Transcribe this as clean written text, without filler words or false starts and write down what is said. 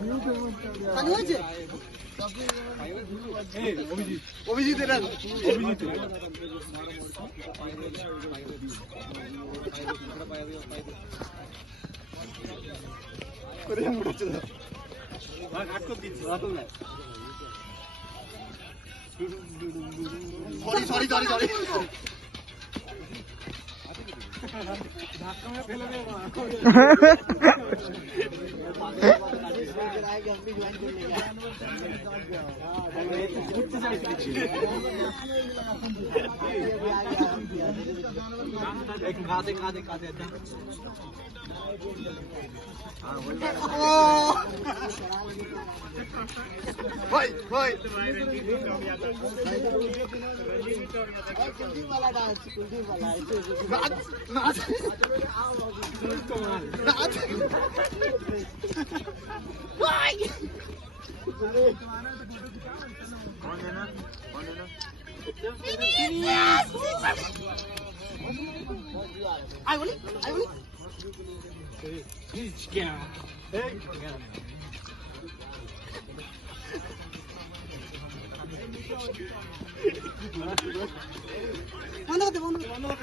কানি হয়েছে অভিজিৎ অভিজিৎ এটা অভিজিৎ করে মুড়ছে না কাট করে দিচ্ছি রাতল না সরি সরি সরি সরি ধাক্কা মেরে ফেলে দে खाते खाते खाते भाई भाई कुल्फी वाला डांस कुल्फी वाला नाच नाच नाच भाई कौन है ना आई बोली क्या बंद कर दे